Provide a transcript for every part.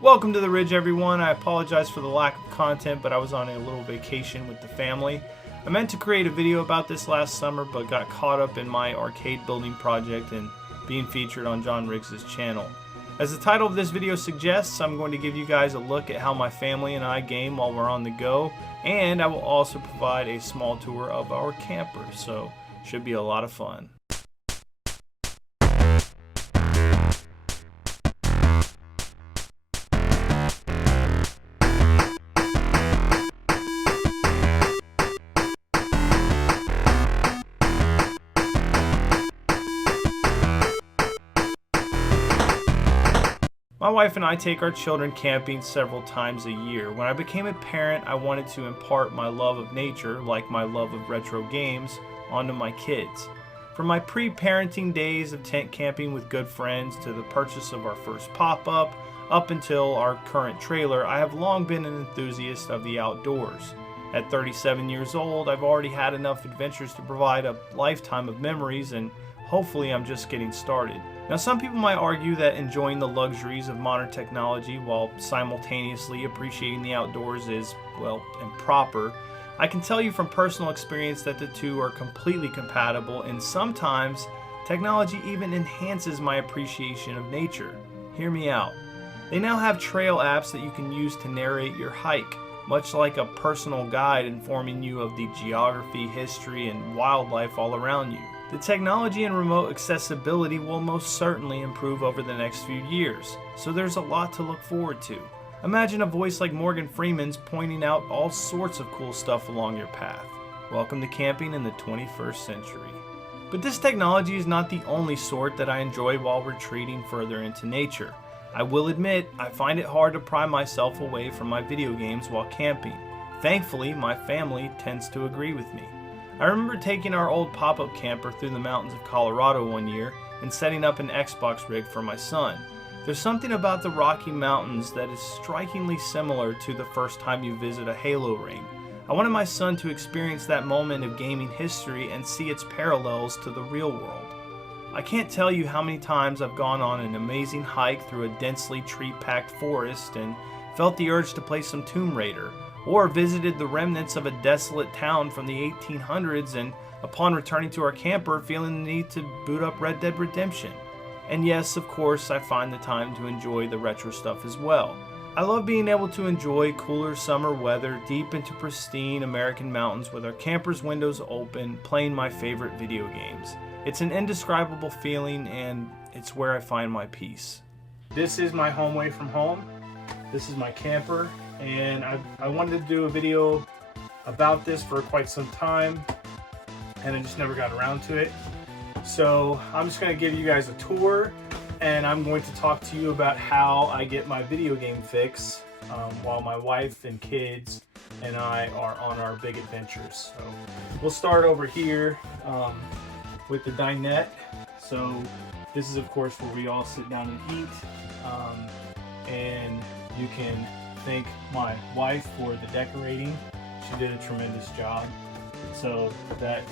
Welcome to the Ridge, everyone. I apologize for the lack of content, but I was on a little vacation with the family. I meant to create a video about this last summer, but got caught up in my arcade building project and being featured on John Riggs' channel. As the title of this video suggests, I'm going to give you guys a look at how my family and I game while we're on the go, and I will also provide a small tour of our camper, so should be a lot of fun. My wife and I take our children camping several times a year. When I became a parent, I wanted to impart my love of nature, like my love of retro games, onto my kids. From my pre-parenting days of tent camping with good friends to the purchase of our first pop-up, up until our current trailer, I have long been an enthusiast of the outdoors. At 37 years old, I've already had enough adventures to provide a lifetime of memories, and hopefully I'm just getting started. Now, some people might argue that enjoying the luxuries of modern technology while simultaneously appreciating the outdoors is, well, improper. I can tell you from personal experience that the two are completely compatible, and sometimes technology even enhances my appreciation of nature. Hear me out. They now have trail apps that you can use to narrate your hike, much like a personal guide informing you of the geography, history, and wildlife all around you. The technology and remote accessibility will most certainly improve over the next few years, so there's a lot to look forward to. Imagine a voice like Morgan Freeman's pointing out all sorts of cool stuff along your path. Welcome to camping in the 21st century. But this technology is not the only sort that I enjoy while retreating further into nature. I will admit, I find it hard to pry myself away from my video games while camping. Thankfully, my family tends to agree with me. I remember taking our old pop-up camper through the mountains of Colorado one year and setting up an Xbox rig for my son. There's something about the Rocky Mountains that is strikingly similar to the first time you visit a Halo ring. I wanted my son to experience that moment of gaming history and see its parallels to the real world. I can't tell you how many times I've gone on an amazing hike through a densely tree-packed forest and felt the urge to play some Tomb Raider, or visited the remnants of a desolate town from the 1800s and, upon returning to our camper, feeling the need to boot up Red Dead Redemption. And yes, of course, I find the time to enjoy the retro stuff as well. I love being able to enjoy cooler summer weather deep into pristine American mountains with our camper's windows open, playing my favorite video games. It's an indescribable feeling, and it's where I find my peace. This is my home away from home. This is my camper. And I wanted to do a video about this for quite some time, and I just never got around to it. So I'm just going to give you guys a tour, and I'm going to talk to you about how I get my video game fix while my wife and kids and I are on our big adventures. So we'll start over here with the Dinette. So this is, of course, where we all sit down and eat, and you can thank my wife for the decorating. She did a tremendous job, so that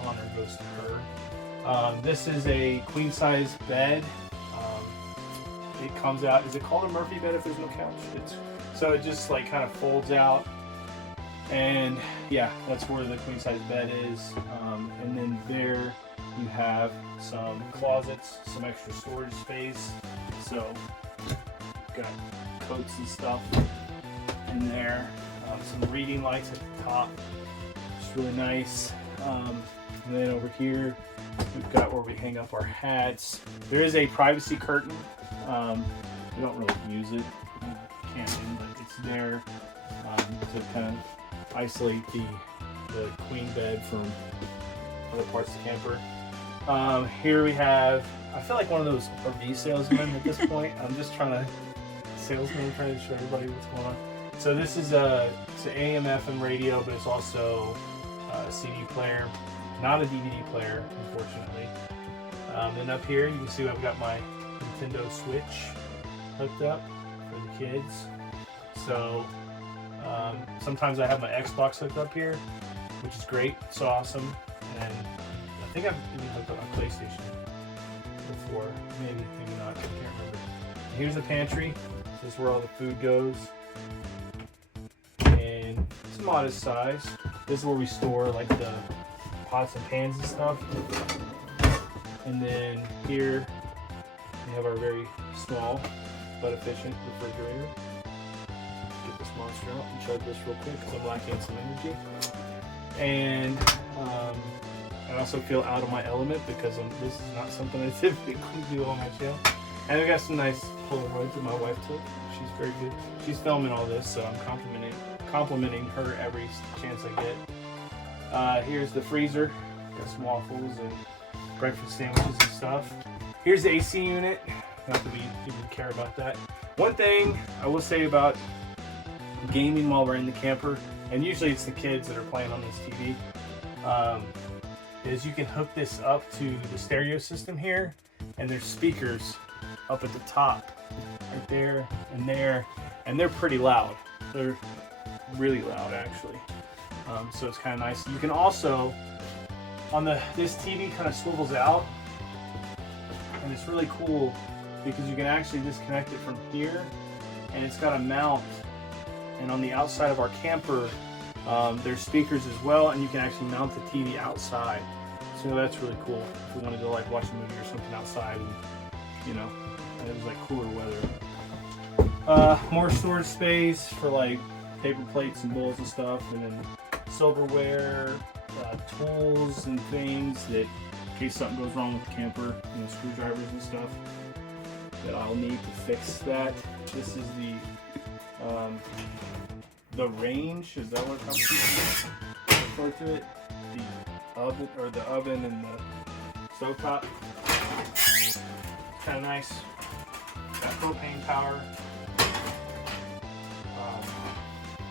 honor goes to her. This is a queen size bed. It comes out, is it called a Murphy bed if there's no couch? So it just like kind of folds out, and yeah, that's where the queen size bed is. And then there you have some closets, some extra storage space. So got coats and stuff in there, some reading lights at the top, it's really nice. And then over here we've got where we hang up our hats. There is a privacy curtain. We don't really use it camping, but it's there to kind of isolate the queen bed from other parts of the camper. Here we have, I feel like one of those RV salesmen at this point. I'm just trying to show everybody what's going on. So this is it's an AM FM radio, but it's also a CD player, not a DVD player, unfortunately. Then up here you can see I've got my Nintendo Switch hooked up for the kids. So sometimes I have my Xbox hooked up here, which is great. It's awesome. And I think I've even hooked up my PlayStation before. Maybe not. I can't remember. Here's the pantry. This is where all the food goes. And it's modest size. This is where we store like the pots and pans and stuff. And then here we have our very small but efficient refrigerator. Get this monster out and chug this real quick because I'm lacking some energy. And I also feel out of my element because this is not something I typically do on my channel. And I got some nice Polaroids that my wife took. She's very good. She's filming all this, so I'm complimenting her every chance I get. Here's the freezer. Got some waffles and breakfast sandwiches and stuff. Here's the AC unit. Not that we even care about that. One thing I will say about gaming while we're in the camper, and usually it's the kids that are playing on this TV, is you can hook this up to the stereo system here, and there's speakers up at the top, right there, and they're pretty loud. They're really loud, actually. So it's kind of nice. You can also, this TV kind of swivels out, and it's really cool because you can actually disconnect it from here, and it's got a mount. And on the outside of our camper, there's speakers as well, and you can actually mount the TV outside. So that's really cool if we wanted to like watch a movie or something outside, and and it was like cooler weather. More storage space for like paper plates and bowls and stuff, and then silverware, tools and things that in case something goes wrong with the camper, screwdrivers and stuff that I'll need to fix that. This is the range, is that what it comes to? Refer to it? The oven and the stovetop. Kind of nice. Got propane power.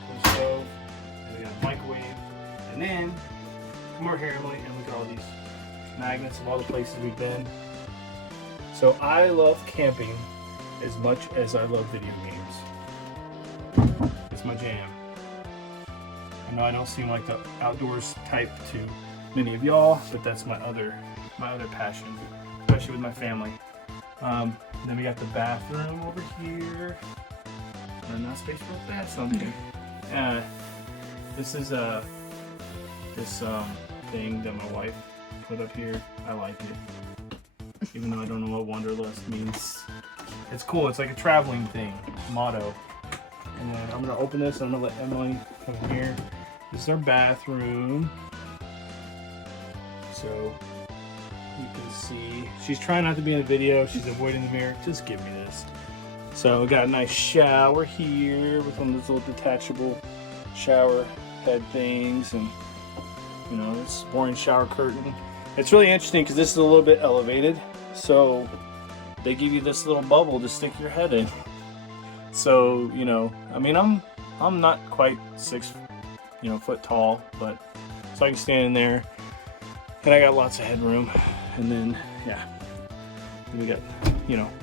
The stove. And we got a microwave. And then come over here, Emily, and look at all these magnets of all the places we've been. So I love camping as much as I love video games. It's my jam. I know I don't seem like the outdoors type to many of y'all, but that's my other passion, especially with my family. Then we got the bathroom over here. Not space for a bath, something. This is this thing that my wife put up here. I like it, even though I don't know what Wanderlust means. It's cool. It's like a traveling thing, motto. And then I'm gonna open this. And I'm gonna let Emily come in here. This is our bathroom. So you can see she's trying not to be in the video. She's avoiding the mirror. Just give me this. So we got a nice shower here with one of those little detachable shower head things, and this boring shower curtain. It's really interesting because this is a little bit elevated, so they give you this little bubble to stick your head in. So I mean, I'm not quite 6 foot tall, but so I can stand in there, and I got lots of headroom. And then we got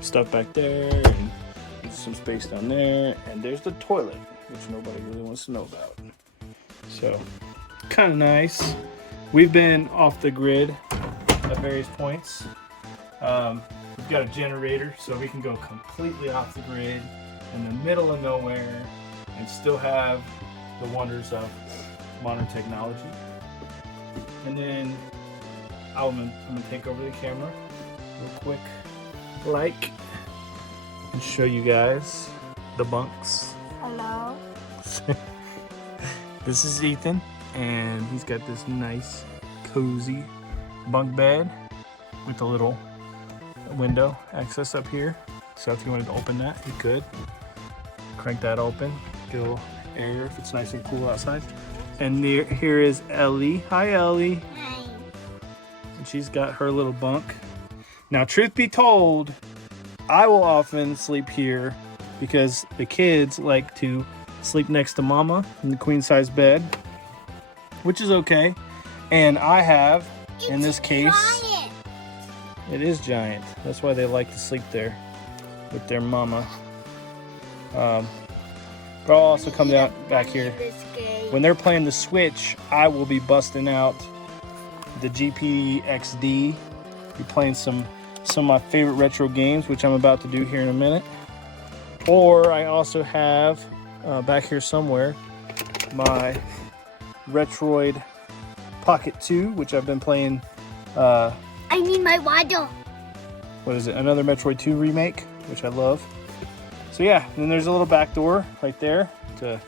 stuff back there, and there's some space down there, and there's the toilet, which nobody really wants to know about. So kind of nice. We've been off the grid at various points. We've got a generator, so we can go completely off the grid in the middle of nowhere and still have the wonders of modern technology. And then I'm gonna take over the camera real quick, and show you guys the bunks. Hello. This is Ethan, and he's got this nice, cozy bunk bed with a little window access up here. So if you wanted to open that, you could. Crank that open, get a little air if it's nice and cool outside. And here is Ellie. Hi, Ellie. Hi. And she's got her little bunk. Now, truth be told, I will often sleep here because the kids like to sleep next to Mama in the queen size bed, which is okay. And I have, in this case, giant. It is giant. That's why they like to sleep there with their mama. But I'll also come down back here. When they're playing the Switch, I will be busting out the GPXD. Be playing some of my favorite retro games, which I'm about to do here in a minute. Or I also have back here somewhere my Retroid Pocket 2, which I've been playing. I need my water. What is it? Another Metroid 2 remake, which I love. So yeah, and then there's a little back door right there to,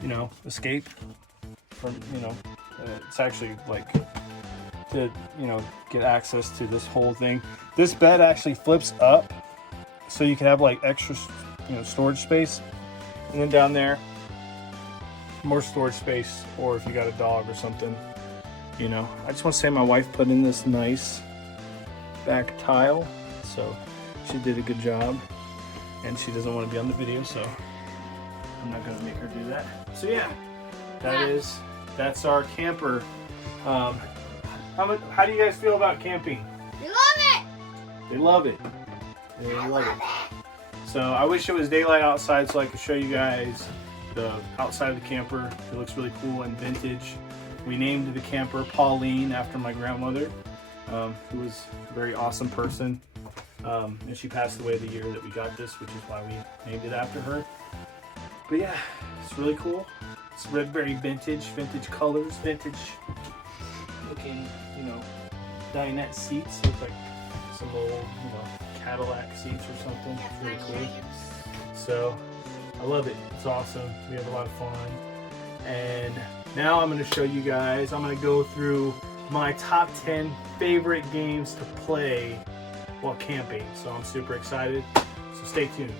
you know, escape from, you know, it's actually like to, you know, get access to this whole thing. This bed actually flips up so you can have like extra, you know, storage space. And then down there, more storage space, or if you got a dog or something, you know. I just want to say my wife put in this nice back tile, so she did a good job. And she doesn't want to be on the video, so I'm not gonna make her do that. So yeah, that's our camper. How do you guys feel about camping? We love it. They love it. They love it. So I wish it was daylight outside so I could show you guys the outside of the camper. It looks really cool and vintage. We named the camper Pauline after my grandmother, who was a very awesome person. And she passed away the year that we got this, which is why we named it after her. But yeah, it's really cool. It's very vintage colors, vintage looking, you know, dinette seats. Look like some old, you know, Cadillac seats or something. It's really cool. So I love it. It's awesome. We have a lot of fun. And now I'm going to show you guys, I'm going to go through my top 10 favorite games to play while camping. So I'm super excited. So stay tuned.